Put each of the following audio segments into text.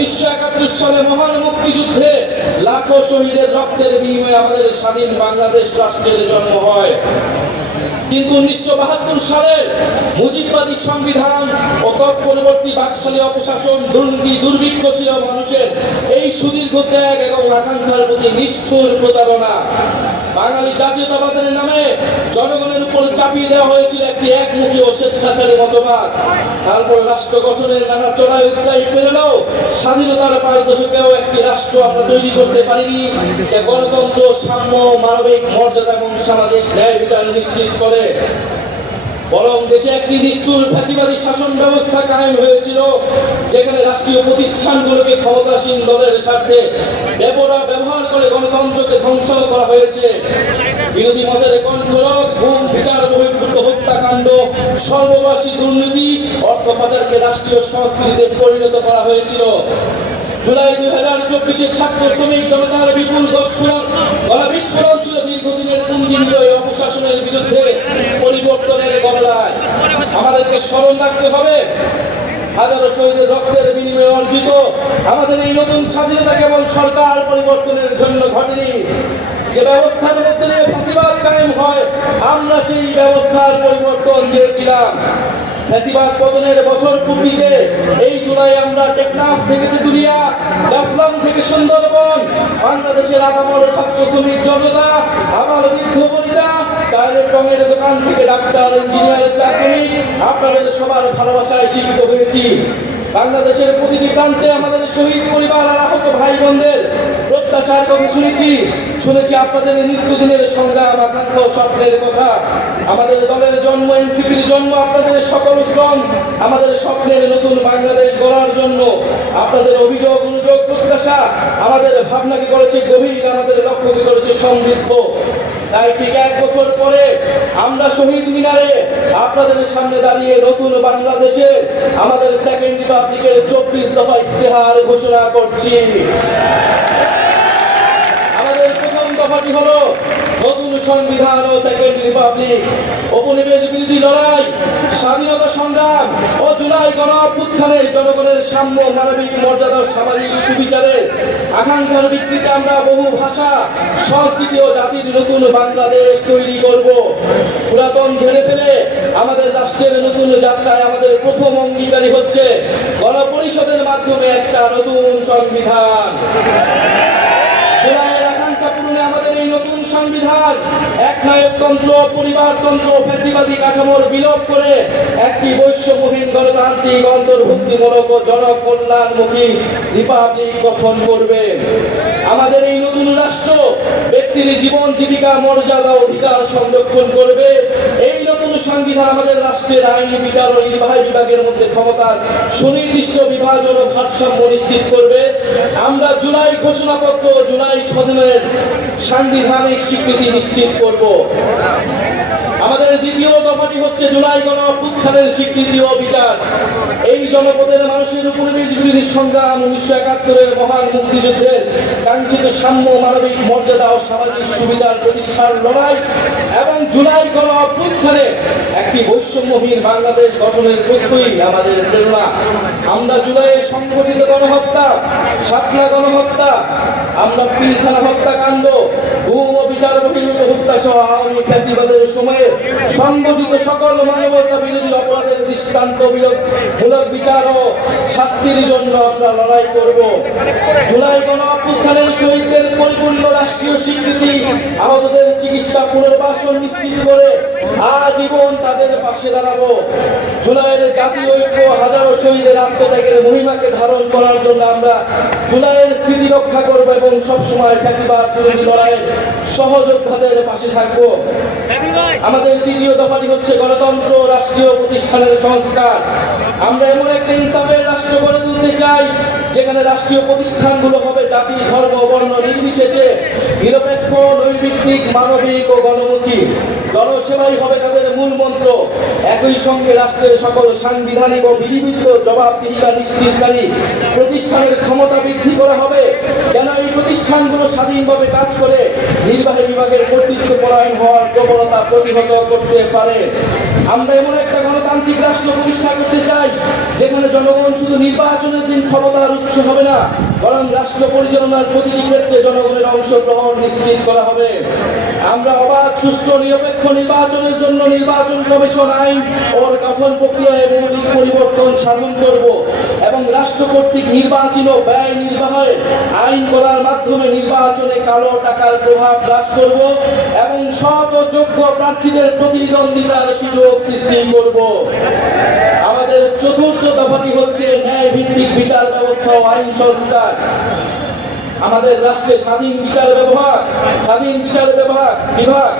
1971 সালে মহান মুক্তিযুদ্ধে লাখো শহীদের রক্তের বিনিময়ে আমাদের স্বাধীন বাংলাদেশ রাষ্ট্রের জন্ম হয়। কিন্তু 1972 সালে মুজিববাদী সংবিধান ও পরবর্তী বাকশালী অপশাসন, দুর্নীতি, দুর্ভিক্ষ ছিল মানুষের এই সুদীর্ঘ ত্যাগ এবং আকাঙ্ক্ষার প্রতি নিষ্ঠুর প্রতারণা। বাঙালি জাতীয়তাবাদের নামে জনগণের উপর চাপিয়ে দেওয়া হয়েছিল একটি একমুখী ও স্বেচ্ছাচারী মতবাদ। তারপর রাষ্ট্র গঠনের নানা চড়াই উৎরাই পেলেও স্বাধীনতার 5 দশকেও একটি রাষ্ট্র আমরা তৈরি করতে পারিনি যে গণতন্ত্র, সাম্য, মানবিক মর্যাদা এবং সামাজিক ন্যায় বিচার নিশ্চিত করে। বরং দেশে একটি নিষ্ঠুর ফ্যাসিবাদী শাসন ব্যবস্থা কায়েম হয়েছিল, যেখানে রাষ্ট্রীয় প্রতিষ্ঠানগুলোকে ক্ষমতাসীন দলের স্বার্থে ব্যবহার করে গণতন্ত্রকে ধ্বংস করা হয়েছে। বিরোধী মতের কণ্ঠরোধ, গুম, বিচার বহির্ভূত হত্যাকাণ্ড, সর্ববাসী দুর্নীতি, অর্থ পাচারকে রাষ্ট্রীয় সংস্কৃতিতে পরিণত করা হয়েছিল। জুলাই 2024-এ ছাত্র শ্রমিক জনতার বিপুল গণবিস্ফোরণ ছিল দীর্ঘদিনের পুঞ্জীভূত এই অপশাসনের বিরুদ্ধে পরিবর্তনের গণরায়। আমাদেরকে স্মরণ রাখতে হবে, হাজারো শহীদের রক্তের বিনিময়ে অর্জিত আমাদের এই নতুন স্বাধীনতা কেবল সরকার পরিবর্তনের জন্য ঘটেনি। যে ব্যবস্থার মধ্যে দিয়ে ফ্যাসিবাদ কায়েম হয়, আমরা সেই ব্যবস্থার পরিবর্তন চেয়েছিলাম। ফ্যাসিবাদ পতনের বছর পূর্তিতে এই জুলাই আমরা টেকনাফ থেকে তেতুলিয়া, জাফলং থেকে সুন্দরবন, বাংলাদেশের আপামর ছাত্র শ্রমিক জনতা, আবার বৃদ্ধ বনিতা, চায়ের টঙের দোকান থেকে ডাক্তার, ইঞ্জিনিয়ার, চা শ্রমিক, আপনাদের সবার ভালোবাসায় শিক্ষিত হয়েছি। বাংলাদেশের প্রতিটি প্রান্তে আমাদের শহীদ পরিবার আর আহত ভাই বোনদের প্রত্যাশার কথা শুনেছি আপনাদের নিত্যদিনের সংগ্রাম, আকাঙ্ক্ষা, স্বপ্নের কথা। আমাদের দলের জন্ম, এনসিপির জন্ম, আপনাদের সকল শ্রম আমাদের স্বপ্নের নতুন বাংলাদেশ গড়ার জন্য। আপনাদের অভিযোগ, অনুযোগ, প্রত্যাশা আমাদের ভাবনাকে করেছে গভীর, আমাদের লক্ষ্যকে করেছে সমৃদ্ধ। তাই ঠিক 1 বছর পরে আমরা শহীদ মিনারে আপনাদের সামনে দাঁড়িয়ে নতুন বাংলাদেশে আমাদের সেকেন্ড রিপাবলিকের 24 দফা ইশতেহার ঘোষণা করছি। আমাদের প্রথম দফাটি হলো নতুন সংবিধান ও সেকেন্ড রিপাবলিক, উপনিবেশ বিরোধী লড়াই, স্বাধীনতা সংগ্রাম ও জুলাই গণ অভ্যুত্থানের জনগণের সাম্য, মানবিক মর্যাদা ও সামাজিক সুবিচারের আকাঙ্ক্ষার ভিত্তিতে আমরা বহু ভাষা, সংস্কৃতি ও জাতির নতুন বাংলাদেশ তৈরি করব। পুরাতন ঝেড়ে ফেলে আমাদের রাষ্ট্রের নতুন যাত্রায় আমাদের প্রথম অঙ্গীকারী হচ্ছে গণপরিষদের মাধ্যমে একটা নতুন সংবিধান। জুলাইয়ের আকাঙ্ক্ষা পূরণে আমাদের এই নতুন সংবিধান একনায়কতন্ত্র, পরিবারতন্ত্র, ফ্যাসিবাদী কাঠামোর বিলোপ করে একটি বৈষম্যহীন গণতান্ত্রিক, অন্তর্ভুক্তিমূলক ও জনকল্যাণমুখী রিপাবলিক গঠন করবে। আমাদের এই নতুন রাষ্ট্র ব্যক্তির জীবন, জীবিকা, মর্যাদা, অধিকার সংরক্ষণ করবে। এই নতুন সংবিধান আমাদের রাষ্ট্রের আইনি, বিচার ও নির্বাহী বিভাগের মধ্যে ক্ষমতার সুনির্দিষ্ট বিভাজন ও ভারসাম্য নিশ্চিত করবে। আমরা জুলাই ঘোষণাপত্র, জুলাই সনদের সাংবিধানিক স্বীকৃতি নিশ্চিত করব। আমাদের দ্বিতীয় দফাটি হচ্ছে জুলাই গণ অভ্যুত্থানের স্বীকৃতি ও বিচার। এই জনপদের মানুষের উপনিবেশ বিরোধী সংগ্রাম, 1971-এর মহান মুক্তিযুদ্ধের কাঙ্ক্ষিত সাম্য, মানবিক মর্যাদা ও সামাজিক সুবিচার প্রতিষ্ঠার লড়াই এবং জুলাই গণ অভ্যুত্থানে একটি বৈষম্যহীন বাংলাদেশ গঠনের পক্ষেই আমাদের প্রেরণা। আমরা জুলাইয়ে সংগঠিত গণহত্যা, শাপলা গণহত্যা, আমরা পিলখানা হত্যাকাণ্ড, গুম ও বিচার বহির্ভূত হত্যা সহ আওয়ামী ফ্যাসিবাদের সময়ে সংগঠিত সকল মানবতা বিরোধী অপরাধের দৃষ্টান্তমূলক বিচার ও শাস্তির জন্য আমরা লড়াই করব। জুলাই গণ অভ্যুত্থানের শহীদদের পরিপূর্ণ রাষ্ট্রীয় স্বীকৃতি, আহতদের চিকিৎসা, পুনর্বাসন নিশ্চিত করে আজীবন তাদের পাশে দাঁড়াবো। জুলাইয়ের জাতীয় ঐক্য, হাজারো শহীদের আত্মত্যাগের মহিমাকে ধারণ করার জন্য আমরা জুলাইয়ের স্মৃতি রক্ষা করব এবং সবসময় ফ্যাসিবাদ বিরোধী লড়াইয়ের সহযোদ্ধাদের পাশে থাকবো। আমাদের দ্বিতীয় দফাটি হচ্ছে গণতন্ত্র, রাষ্ট্রীয় প্রতিষ্ঠানের সংস্কার। আমরা এমন একটা ইনসাফের রাষ্ট্র গড়ে তুলতে চাই যেখানে রাষ্ট্রীয় প্রতিষ্ঠানগুলো হবে জাতি, ধর্ম, বর্ণ নির্বিশেষে নিরপেক্ষ, নৈর্ভিত্তিক, মানবিক ও গণমুখী। জনসেবাই হবে তাদের মূল মন্ত্র। একই সঙ্গে রাষ্ট্রের সকল সাংবিধানিক ও বিধিবিদ্ধ জবাবদিহিতা নিশ্চিতকারী প্রতিষ্ঠানের ক্ষমতা বৃদ্ধি করা হবে, যেন এই প্রতিষ্ঠানগুলো স্বাধীনভাবে কাজ করে নির্বাহী বিভাগের কর্তৃত্ব পরায়ণ হওয়ার প্রবণতা প্রতিহত করতে পারে। আমরা এমন একটা গণতান্ত্রিক জনগণতান্ত্রিক রাষ্ট্র প্রতিষ্ঠা করতে চাই, যেখানে জনগণ শুধু নির্বাচনের দিন ক্ষমতার উৎস হবে না, বরং রাষ্ট্র পরিচালনার প্রতিটি ক্ষেত্রে জনগণের অংশগ্রহণ নিশ্চিত করা হবে। আমরা অবাধ, সুষ্ঠু, নিরপেক্ষ নির্বাচনের জন্য নির্বাচন কমিশন আইন ও গঠন প্রক্রিয়ায় মৌলিক পরিবর্তন সাধন করব এবং রাষ্ট্র কর্তৃক নির্বাচিত ব্যয় নির্বাহের আইন করার মাধ্যমে নির্বাচনে কালো টাকার প্রভাব হ্রাস করব এবং সৎ ও যোগ্য প্রার্থীদের প্রতিদ্বন্দ্বিতার সুযোগ সৃষ্টি করব। আমাদের চতুর্থ দফাটি হচ্ছে ন্যায় ভিত্তিক বিচার ব্যবস্থা ও আইন সংস্কার। আমাদের রাষ্ট্রে স্বাধীন বিচার বিভাগ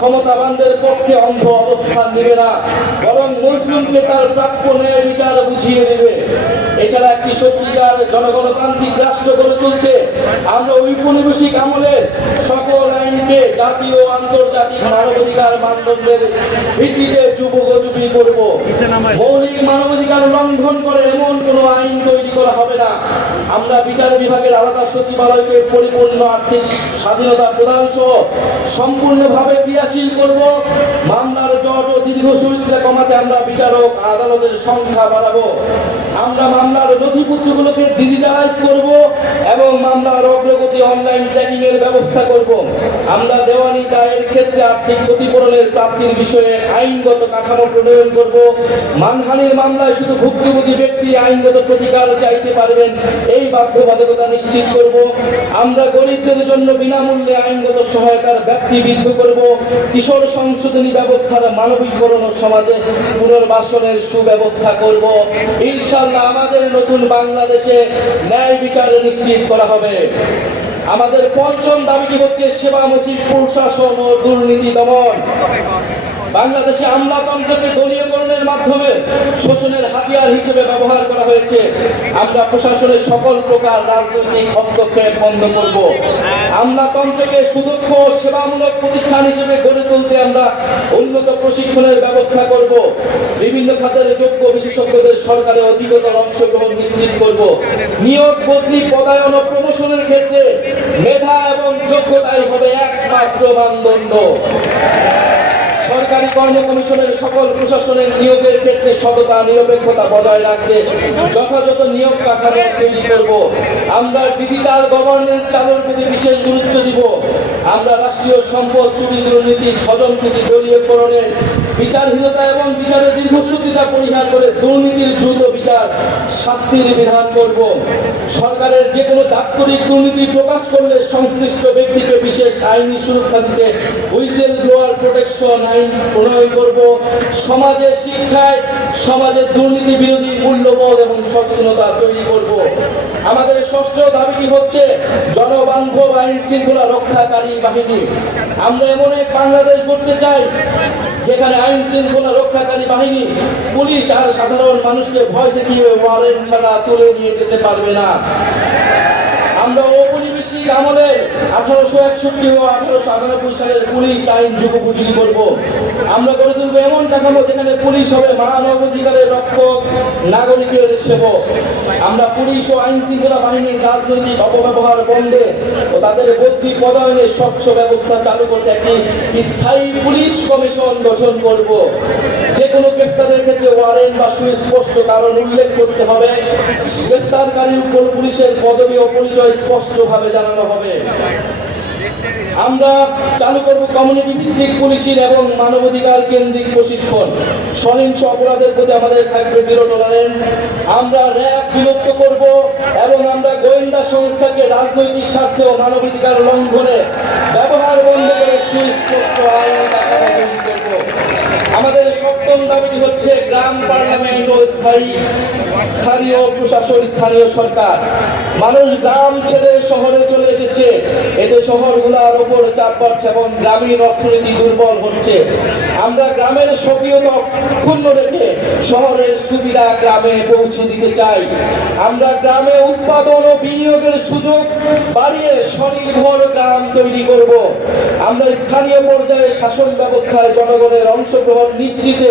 ক্ষমতাবানদের পক্ষে অন্ধ অবস্থান নেবে না, বরং মজলুমকে তার প্রাপ্য ন্যায় বিচার বুঝিয়ে দেবে। এছাড়া একটি সত্যিকার জনগণতান্ত্রিক রাষ্ট্র গড়ে তুলতে আমরা ঔপনিবেশিক আমলের সকল আইনকে জাতীয় ও আন্তর্জাতিক মানবাধিকার মানদণ্ডের ভিত্তিতে যুগোপযোগী করব। মৌলিক মানবাধিকার লঙ্ঘন করে এমন কোনো আইন তৈরি করা হবে না। আমরা বিচার বিভাগের আলাদা সচিবালয়কে পরিপূর্ণ আর্থিক স্বাধীনতা প্রদান সহ সম্পূর্ণভাবে ক্রিয়াশীল করব। মামলার জট ও দীর্ঘসূত্রতা কমাতে আমরা বিচারক আদালতের সংখ্যা বাড়াবো। আমরা মামলার নথিপত্রগুলোকে ডিজিটালাইজ করব এবং মামলার অগ্রগতি অনলাইন ট্র্যাকিং এর ব্যবস্থা করব। আমরা দেওয়ানি দায়ের ক্ষেত্রে আর্থিক ক্ষতিপূরণের প্রাপ্তির বিষয়ে আইনগত কাঠামো প্রণয়ন করব। মানহানির মামলায় শুধু ভুক্তভোগী ব্যক্তি আইনগত প্রতিকার চাইতে পারবেন, এই বাধ্যবাধকতা নিশ্চিত করব। আমরা গরিবদের জন্য বিনামূল্যে আইনগত সহায়তার ব্যক্তি বৃদ্ধি করব। কিশোর সংশোধনী ব্যবস্থার মানবিকরণ ও সমাজে পুনর্বাসনের সুব্যবস্থা করব। ইনশাআল্লাহ আমাদের নতুন বাংলাদেশে ন্যায় বিচার নিশ্চিত করা হবে। আমাদের পঞ্চম দাবিটি হচ্ছে সেবামুখী প্রশাসন ও দুর্নীতি দমন। বাংলাদেশে আমলাতন্ত্রকে দলীয়করণের মাধ্যমে শোষণের হাতিয়ার হিসেবে ব্যবহার করা হয়েছে। আমরা প্রশাসনের সকল প্রকার রাজনৈতিক হস্তক্ষেপ বন্ধ করব। আমলাতন্ত্রকে সুদক্ষ ও সেবামূলক প্রতিষ্ঠান হিসেবে গড়ে তুলতে আমরা উন্নত প্রশিক্ষণের ব্যবস্থা করব। বিভিন্ন খাতের যোগ্য বিশেষজ্ঞদের সরকারে অধিকতর অংশগ্রহণ নিশ্চিত করব। নিয়োগ, বদলি, পদায়ন ও প্রমোশনের ক্ষেত্রে মেধা এবং যোগ্যতাই হবে একমাত্র মানদণ্ড। সরকারি কর্ম কমিশনের সকল প্রশাসনের নিয়োগের ক্ষেত্রে সততা, নিরপেক্ষতা বজায় রাখতে যথাযথ নিয়োগ কাঠামো তৈরি করব। আমরা ডিজিটাল গভর্নেন্স চালুর প্রতি বিশেষ গুরুত্ব দিব। আমরা রাষ্ট্রীয় সম্পদ চুরি, দুর্নীতি, স্বজনপ্রীতি, দলীয়করণের বিচারহীনতা এবং বিচারের দীর্ঘসূত্রিতা পরিহার করে দুর্নীতির দ্রুত বিচার শাস্তির বিধান করব। সরকারের যে কোনো দাপ্তরিক দুর্নীতি প্রকাশ করলে সংশ্লিষ্ট ব্যক্তিকে বিশেষ আইনি সুরক্ষা দিতে হুইসেল ব্লোয়ার প্রোটেকশন আইন প্রণয়ন করব। সমাজের শিক্ষায় সমাজের দুর্নীতি বিরোধী মূল্যবোধ এবং সচেতনতা তৈরি করব। আমাদের ষষ্ঠ দাবিটি হচ্ছে জনবান্ধব আইন শৃঙ্খলা রক্ষাকারী বাহিনী। আমরা এমন এক বাংলাদেশ গড়তে চাই যেখানে আইন শৃঙ্খলা রক্ষাকারী বাহিনী, পুলিশ আর সাধারণ মানুষকে ভয় দেখিয়ে ওয়ারেন্ট ছাড়া তুলে নিয়ে যেতে পারবে না। আমরা ঔপনিবেশিক আমলের 1861 ও 1898 সালের পুলিশ আইন যুগোপযোগী করব। আমরা গড়ে তুলব এমন কাঠামো যেখানে পুলিশ হবে মানব অধিকারের রক্ষক, নাগরিকের সেবক। আমরা পুলিশ ও আইন শৃঙ্খলা বাহিনীর রাজনৈতিক অপব্যবহার বন্ধে ও তাদের বদলি পদায়নের স্বচ্ছ ব্যবস্থা চালু করতে একটি স্থায়ী পুলিশ কমিশন গঠন করব। যে কোনো গ্রেফতারের ক্ষেত্রে ওয়ারেন্ট বা সুস্পষ্ট কারণ উল্লেখ করতে হবে। গ্রেফতারকারীর উপর পুলিশের পদবি ও পরিচয় স্পষ্টভাবে জানানো হবে। আমরা চালু করব কমিউনিটি ভিত্তিক পুলিশিং এবং মানবাধিকার কেন্দ্রিক প্রশিক্ষণ। সহিংস অপরাধের প্রতি আমাদের থাকবে জিরো টলারেন্স। আমরা র্যাব বিলুপ্ত করব এবং আমরা গোয়েন্দা সংস্থাকে রাজনৈতিক স্বার্থে ও মানবাধিকার লঙ্ঘনে ব্যবহার বন্ধ করে সুস্পষ্ট আইন কাঠামো তৈরি করব। আমাদের সপ্তম দাবিটি হচ্ছে গ্রাম পার্লামেন্ট ও স্থানীয় প্রশাসন, স্থানীয় সরকার। মানুষ গ্রাম ছেড়ে শহরে চলে এসেছে, এতে শহরগুলোর উপর চাপ বাড়ছে এবং গ্রামীণ অর্থনীতি দুর্বল হচ্ছে। আমরা গ্রামের স্বকীয়তা অক্ষুণ্ণ রেখে শহরের সুবিধা গ্রামে পৌঁছে দিতে চাই। আমরা গ্রামে উৎপাদন ও বিনিয়োগের সুযোগ বাড়িয়ে স্বনির্ভর গ্রাম তৈরি করব। আমরা স্থানীয় পর্যায়ে শাসন ব্যবস্থায় জনগণের অংশগ্রহণ বিকেন্দ্রীকরণ নিশ্চিতে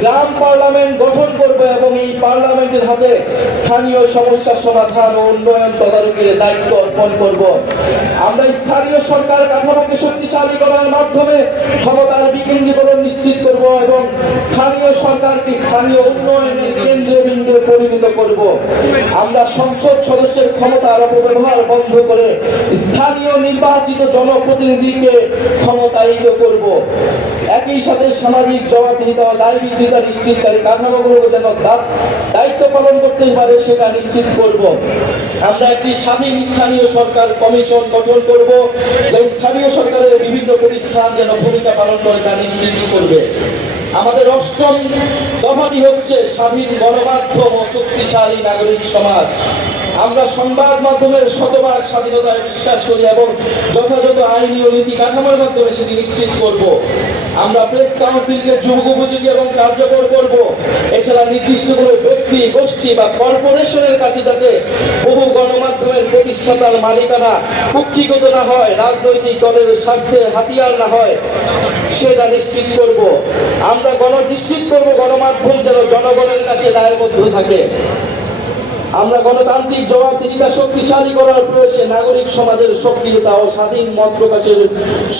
গ্রাম পার্লামেন্ট গঠন করব এবং এই পার্লামেন্টের হাতে স্থানীয় সমস্যা সমাধান ও উন্নয়ন তদারকির দায়িত্ব অর্পণ করব। আমরা স্থানীয় সরকার কাঠামোকে শক্তিশালী করার মাধ্যমে ক্ষমতার বিকেন্দ্রীকরণ নিশ্চিত করব এবং স্থানীয় সরকারকে স্থানীয় উন্নয়নের কেন্দ্রবিন্দুতে পরিণত করব। আমরা সংসদ সদস্যের ক্ষমতার অপব্যবহার বন্ধ করে স্থানীয় নির্বাচিত জনপ্রতিনিধিকে ক্ষমতায়িত করব। একই সাথে সামাজিক জবাবদিহিতা ও দায়বদ্ধতা নিশ্চিতকারী কাঠামোগুলো যেন দায়িত্ব পালন করতে পারে সেটা নিশ্চিত করব। আমরা একটি স্বাধীন স্থানীয় সরকার কমিশন গঠন করব, যা স্থানীয় সরকারের বিভিন্ন প্রতিষ্ঠান যেন ভূমিকা পালন করে তা নিশ্চিত করবে। আমাদের অষ্টম দফাটি হচ্ছে স্বাধীন গণমাধ্যম ও শক্তিশালী নাগরিক সমাজ। আমরা সংবাদ মাধ্যমের শতভাগ স্বাধীনতায় বিশ্বাস করি এবং যথাযথ আইনি ও নীতি কাঠামোর মাধ্যমে সেটি নিশ্চিত করব। আমরা প্রেস কাউন্সিলকে যুগোপযোগী এবং কার্যকর করব। এছাড়া নির্দিষ্ট কোনো ব্যক্তি, গোষ্ঠী বা কর্পোরেশনের কাছে যাতে বহু গণমাধ্যমের প্রতিষ্ঠাতার মালিকানা কুক্ষিগত না হয়, রাজনৈতিক দলের স্বার্থে হাতিয়ার না হয়, সেটা নিশ্চিত করব। আমরা নিশ্চিত করব গণমাধ্যম যেন জনগণের কাছে দায়বদ্ধ থাকে। আমরা গণতান্ত্রিক জবাবদিহিতা শক্তিশালী করার প্রয়াসে নাগরিক সমাজের সক্রিয়তা ও স্বাধীন মত প্রকাশের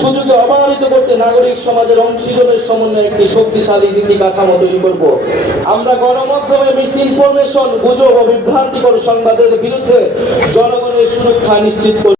সুযোগে অবারিত করতে নাগরিক সমাজের অংশীজনের সমন্বয়ে একটি শক্তিশালী নীতি কাঠামো তৈরি করব। আমরা গণমাধ্যমে মিসইনফরমেশন, গুজব ও বিভ্রান্তিকর সংবাদের বিরুদ্ধে জনগণের সুরক্ষা নিশ্চিত করব।